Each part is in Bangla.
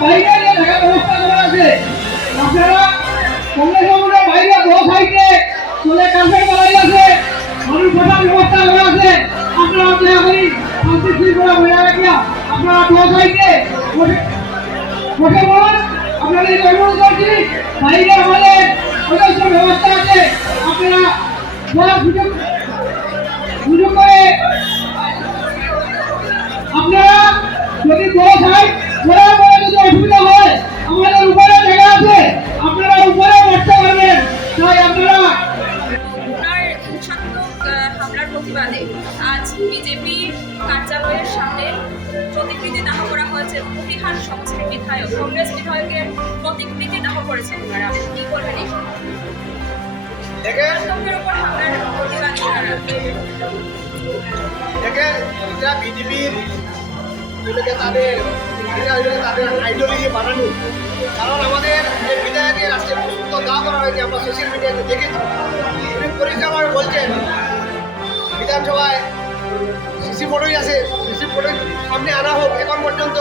বাইরে থাকার ব্যবস্থা করা আছে আপনারা কংগ্রেস ভবনের বাইরে দো সাইডে চলে কার্পেট বানাই আছে মানুষ বসার ব্যবস্থা করা আছে আপনারা দয়া করি শান্তি শৃঙ্খলা বজায় রাখিয়া আপনারা দো সাইডে বসে বলুন আপনাদের অনুরোধ করছি বাইরে আমাদের যথেষ্ট ব্যবস্থা আছে আপনারা সুযোগ হামলার প্রতিবাদে আজ বিজেপি কার্যালয়ের সামনে প্রতিকৃতি দাহ করা হয়েছে। কুটিহার সমষ্টির বিধায়ক কংগ্রেস বিধায়কের প্রতিকৃতি দাহ করেছেন ওনারা কি করবেন এই হিংসাত্মকের উপর হামলার প্রতিবাদ ওনারা দেখেন এটা বিজেপির এটাকে তাদের এটা এটাকে তাদের আইডিওলজি বানানো। কারণ আমাদের যে বিধায়কের আজকে প্রস্তুত দেওয়া করা হয়েছে আমরা সোশ্যাল মিডিয়াতে দেখেছি। উনি বলছেন বিধানসভায় সিসি বোর্ডই আছে। সিসি বোর্ডের সামনে আনা হোক, এখন পর্যন্ত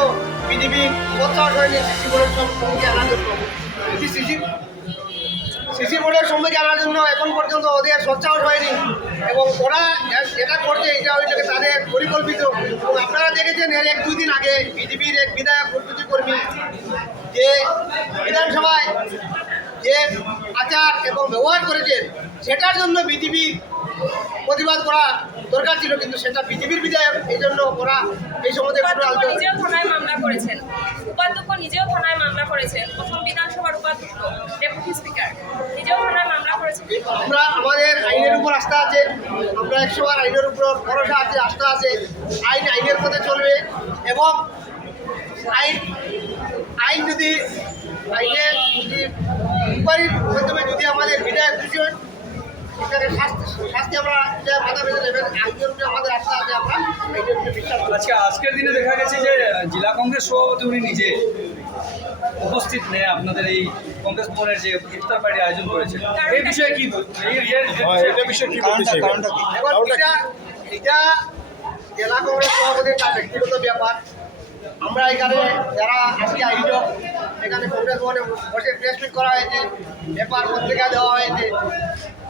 বিজেপি প্রত্যাহার করেনি সিসি বোর্ডের সম্মুখে আনার জন্য। সিসি সিসি বোর্ডের সম্মুখে আনার জন্য এখন পর্যন্ত ওদের সচ্চাওয়ার হয়নি। এবং ওরা যেটা করছে, এটা হচ্ছে তাদের পরিকল্পিত। এবং আপনারা দেখেছেন এর এক দুই দিন আগে বিজেপির এক বিধায়ক প্রস্তুতি কর্মী যে বিধানসভায় যে আচার এবং ব্যবহার করেছেন সেটার জন্য বিজেপি প্রতিবাদ করা দরকার ছিল কিন্তু সেটা বিজেপির বিধায়ক এই জন্য ওরা এই সম্বন্ধে কোনো নিজেও থানায় মামলা করেছেন। উপাধ্যক্ষ নিজেও থানায় মামলা করেছেন। প্রথম বিধানসভার উপাধ্যক্ষ ডেপুটি স্পিকার নিজেও থানায় মামলা করেছেন। আমরা আমাদের আইনের উপর আস্থা আছে আমরা বার আইনের উপর ভরসা আছে আস্থা আছে। আইন আইনের পথে চলবে এবং আইন আইন যদি আইনের যদি মাধ্যমে যদি আমাদের বিধায়ক দোষী আজকে আজকের দিনে দেখা গেছে যে জেলা কংগ্রেস সভাপতি উনি নিজে উপস্থিত নেই আপনাদের এই কংগ্রেস ভবনের যে ইফতার পার্টি আয়োজন করেছে এই বিষয়ে কি এটা জেলা কংগ্রেস সভাপতির তার ব্যক্তিগত ব্যাপার। আমরা এখানে যারা আজকে আয়োজক এখানে কংগ্রেস ভবনে বসে প্রেস মিট করা হয়েছে পেপার পত্রিকা দেওয়া হয়েছে।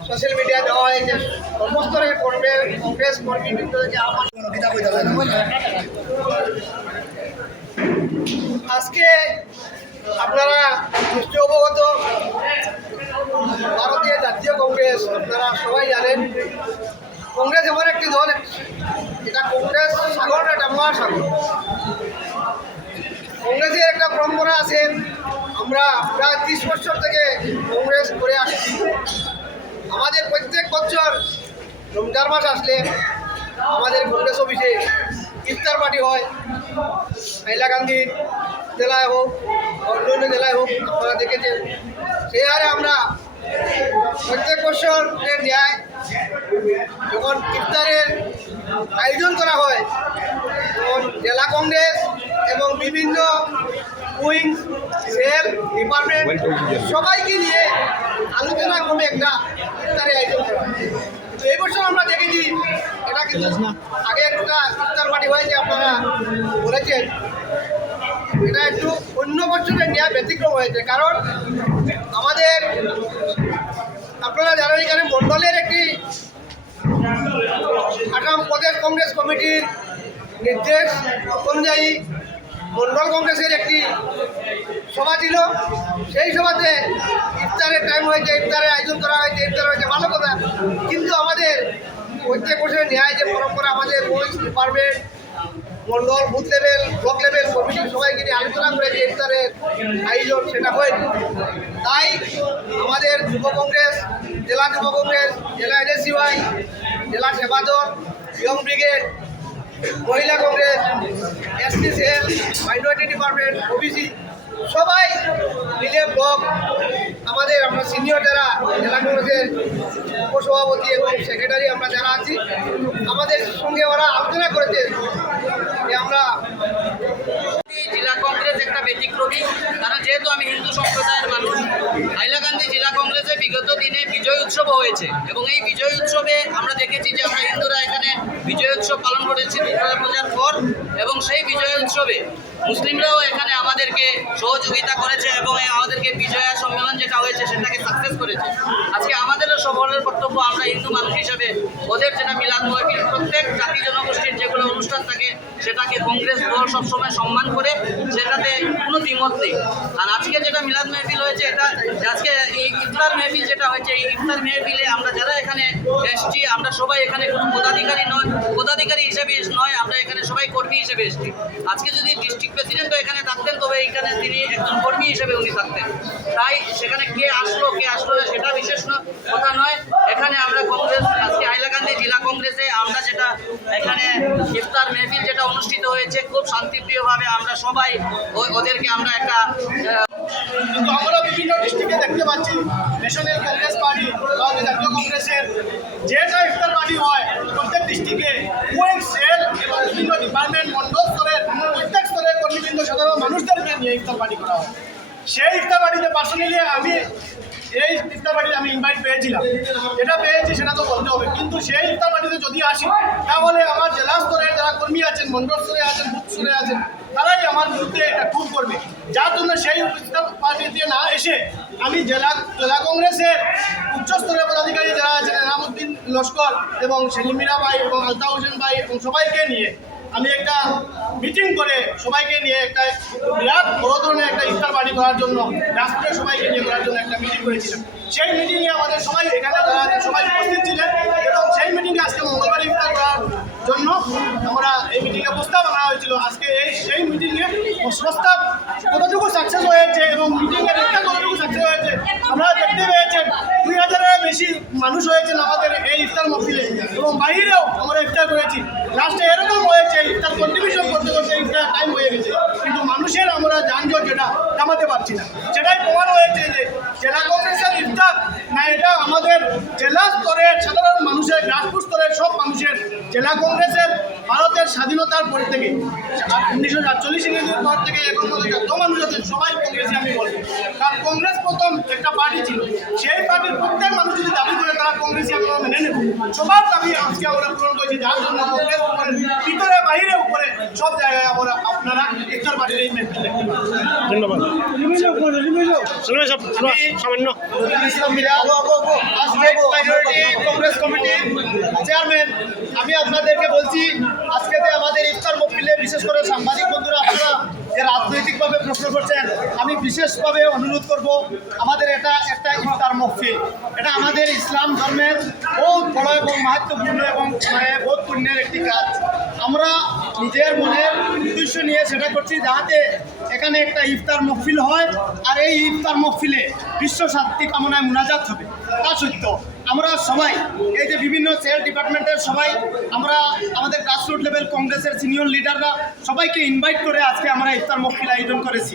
সোশ্যাল মিডিয়া দেওয়া হয়েছে। সমস্ত কংগ্রেস কর্মীবৃন্দকে আমার আজকে আপনারা নিশ্চয় অবগত। ভারতীয় জাতীয় কংগ্রেস আপনারা সবাই জানেন কংগ্রেস এমন একটি দল। এটা কংগ্রেস সাগর এটা মহাসাগর। কংগ্রেসের একটা পরম্পরা আছে আমরা প্রায় ত্রিশ বছর থেকে কংগ্রেস করে আসছি। আমাদের প্রত্যেক বছর রমজান মাস আসলে আমাদের কংগ্রেস অফিসে ইফতার পার্টি হয়। হাইলাকান্দির জেলায় হোক, অন্যান্য জেলায় হোক, আপনারা দেখেছেন। সেই হারে আমরা প্রত্যেক বছরের ন্যায় যখন ইফতারের আয়োজন করা হয়, তখন জেলা কংগ্রেস এবং বিভিন্ন উইং সেল ডিপার্টমেন্ট সবাইকে নিয়ে আলোচনা ক্রমে একটা ইফতারের আয়োজন করা তো এই বছর আমরা দেখেছি এটা কিন্তু আগে একটা ইফতার পার্টি হয়েছে আপনারা বলেছেন। এটা একটু অন্য বছরের ন্যায় ব্যতিক্রম হয়েছে কারণ আমাদের আপনারা জানেন এখানে মন্ডলের একটি আসাম প্রদেশ কংগ্রেস কমিটির নির্দেশ অনুযায়ী মন্ডল কংগ্রেসের একটি সভা ছিল। সেই সভাতে ইফতারের টাইম হয়েছে, ইফতারের আয়োজন করা হয়েছে, ইফতার হয়েছে, ভালো কথা। কিন্তু আমাদের প্রত্যেক বছরের ন্যায় যে পরম্পরা আমাদের ওই department, mandal, booth level block level কমিটির সবাইকে নিয়ে আলোচনা করে যে ইফতারের আয়োজন সেটা হয়নি। তাই আমাদের যুব কংগ্রেস, জেলা যুব কংগ্রেস, জেলা এনএসইউআই জেলা Sevadal young brigade Mahila Congress ST cell minority department, OBC, সবাই মিলে ব্লক, আমাদের আমরা সিনিয়র যারা জেলা কংগ্রেসের উপসভাপতি এবং সেক্রেটারি আমরা যারা আছি, আমাদের সঙ্গে ওরা আলোচনা করেছে যে আমরা জেলা কংগ্রেস একটা ব্যতিক্রমী কারণ যেহেতু আমি হিন্দু সম্প্রদায়ের মানুষ বিগত দিনে বিজয় উৎসব হয়েছে এবং এই বিজয় উৎসবে আমরা দেখেছি যে আমরা হিন্দুরা এখানে বিজয় উৎসব পালন করেছি দুর্গা পূজার পর এবং সেই বিজয় উৎসবে মুসলিমরাও এখানে আমাদেরকে সহযোগিতা করেছে এবং আমাদেরকে বিজয়া সম্মেলন যেটা হয়েছে সেটাকে সাকসেস করেছে। আজকে আমাদেরও সকলের কর্তব্য আমরা হিন্দু মানুষ হিসেবে ওদের যেটা মিলাদ মহফিল, প্রত্যেক জাতি জনগোষ্ঠীর যেগুলো অনুষ্ঠান থাকে সেটাকে কংগ্রেস দল সবসময় সম্মান করে, সেটাতে কোনো দ্বিমত নেই। আর আজকে যেটা মিলাদ মেহফিল হয়েছে, এটা আজকে এই ইফতার মেহফিল যেটা হয়েছে, এই ইফতার মেহফিলে আমরা যারা এখানে এসছি, আমরা সবাই এখানে কোনো পদাধিকারী নয়। পদাধিকারী হিসেবে নয়, আমরা এখানে হিসেবে এসেছি আজকে যদি ডিস্ট্রিক্ট প্রেসিডেন্টও এখানে থাকতেন, তবে এখানে তিনি একজন কর্মী হিসেবে উনি থাকতেন। তাই সেখানে কে আসলো কে আসলো না, সেটা বিশেষ কথা নয়। এখানে আমরা কংগ্রেস, আজকে হাইলাকান্দি জেলা কংগ্রেসে আমরা যেটা এখানে ইফতার মেহফিল যেটা অনুষ্ঠিত হয়েছে, খুব শান্তিপ্রিয়ভাবে আমরা সবাই ওদেরকে আমরা একটা, কিন্তু আমরা বিভিন্ন ডিস্ট্রিক্টে দেখতে পাচ্ছি ন্যাশনাল কংগ্রেস পার্টি জাতীয় কংগ্রেসের যেটা ইফতার পার্টি হয়, প্রত্যেক ডিস্ট্রিক্টে এবং বিভিন্ন ডিপার্টমেন্ট মন্ডল স্তরের, প্রত্যেক স্তরের কর্মীবৃন্দ, সাধারণ মানুষদেরকে নিয়ে ইফতার পার্টি করা হয়। সেই ইফতার পার্টিতে পার্সোনালি আমি, এই ইফতার পার্টিতে আমি ইনভাইট পেয়েছিলাম। যেটা পেয়েছি সেটা তো বলতে হবে। কিন্তু সেই ইফতার পার্টিতে যদি আসি, তাহলে আমার জেলা স্তরে যারা কর্মী আছেন মন্ডল স্তরে আছেন, বুথ স্তরে আছেন, তারাই আমার বিরুদ্ধে এটা খুব করবে। যার জন্য সেই ইফতার পার্টিতে না এসে আমি জেলা জেলা কংগ্রেসের উচ্চস্তরের পদাধিকারী যারা আছেন, এনামুদ্দিন লস্কর এবং সেলিম মীরা ভাই এবং আলতা হোসেন ভাই এবং সবাইকে নিয়ে আমি একটা মিটিং করে সবাইকে নিয়ে একটা বিরাট বড় ধরনের একটা ইফতার পার্টি করার জন্য রাষ্ট্রের সবাইকে নিয়ে করার জন্য একটা মিটিং করেছিলাম। সেই মিটিংয়ে আমাদের সবাই এখানে যারা সবাই উপস্থিত ছিলেন এবং সেই মিটিংয়ে আজকে মঙ্গলবার ইফতার করার জন্য আমরা এই মিটিংয়ে প্রস্তাব আনা হয়েছিল। আজকে এই সেই মিটিংয়ে প্রস্তাব কতটুকু সাকসেস হয়েছে এবং মিটিংয়ের ইফতার কতটুকু সাকসেস হয়েছে, আমরা দেখতে পেয়েছেন। দুই হাজারের বেশি মানুষ হয়েছেন আমাদের এই ইফতার মহফিলে এবং বাইরেও আমরা ইফতার করেছি। লাস্টে এরকম হয়েছে, তার কন্ট্রিবিউশন করতে করতে টাইম হয়ে গেছে। কিন্তু মানুষের আমরা যানজট যেটা থামাতে পারছি না। সেটাই প্রমাণ হয়েছে যে জেলা কংগ্রেসের ইফতার না, এটা আমাদের জেলা স্তরের সাধারণ মানুষের গ্রাসরুট স্তরের সব মানুষের, জেলা কংগ্রেসের, ভারতের স্বাধীনতার পর থেকে। উনিশশো সাতচল্লিশ ইংরেজির পর থেকে এখন যত মানুষ আছেন সবাই কংগ্রেসে আমি বলব। কারণ কংগ্রেস প্রথম একটা পার্টি ছিল। সেই পার্টির প্রত্যেক মানুষ যদি দাবি করে তারা কংগ্রেসে সবার দাবি আজকে আমরা পূরণ করেছি যার জন্য কংগ্রেস ভিতরে বাইরে উপরে সব জায়গায় আমরা আপনারা ইফতার পার্টির এই দেখতে ধন্যবাদ। সামান্য। কংগ্রেস কমিটি চেয়ারম্যান আমি আপনাদেরকে বলছি আজকে আমাদের ইফতার মহফিলে বিশেষ করে সাংবাদিক বন্ধুরা রাজনৈতিকভাবে প্রশ্ন করছেন। আমি বিশেষভাবে অনুরোধ করব, আমাদের এটা একটা ইফতার মহফিল। এটা আমাদের ইসলাম ধর্মের বহুত বড় এবং মাহাত্মপূর্ণ এবং মানে বহুত পুণ্যের একটি কাজ। আমরা নিজের মনের উদ্দেশ্য নিয়ে সেটা করছি যাতে এখানে একটা ইফতার মহফিল হয়, আর এই ইফতার মহফিলে বিশ্ব শান্তি কামনায় মোনাজাত হবে। তা সত্য। আমরা সবাই, এই যে বিভিন্ন সেল ডিপার্টমেন্টের সবাই, আমরা আমাদের গ্রাসরুট লেভেল কংগ্রেসের সিনিয়র লিডাররা সবাইকে ইনভাইট করে আজকে আমরা ইফতার মহফিল আয়োজন করেছি।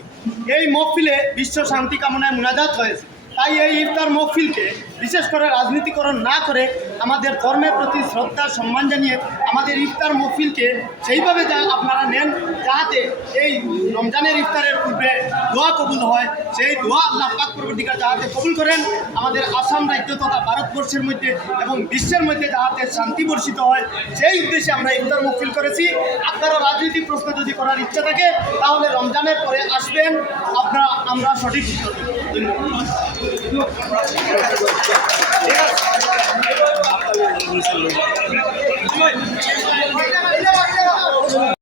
এই মহফিলে বিশ্ব শান্তি কামনায় মোনাজাত হয়েছে। তাই এই ইফতার মহফিলকে বিশেষ করে রাজনীতিকরণ না করে আমাদের ধর্মের প্রতি শ্রদ্ধা, সম্মান জানিয়ে আমাদের ইফতার মহফিলকে সেইভাবে যা আপনারা নেন যাহাতে এই রমজানের ইফতারের পূর্বে দোয়া কবুল হয়। সেই দোয়া আল্লাহ পাক যাহাতে কবুল করেন, আমাদের আসাম রাজ্য তথা ভারতবর্ষের মধ্যে এবং বিশ্বের মধ্যে যাহাতে শান্তি বর্ষিত হয়, সেই উদ্দেশ্যে আমরা ইফতার মহফিল করেছি। আপনারা রাজনৈতিক প্রশ্ন যদি করার ইচ্ছা থাকে, তাহলে রমজানের পরে আসবেন। আপনারা, আমরা সঠিক উত্তর দেব ধন্যবাদ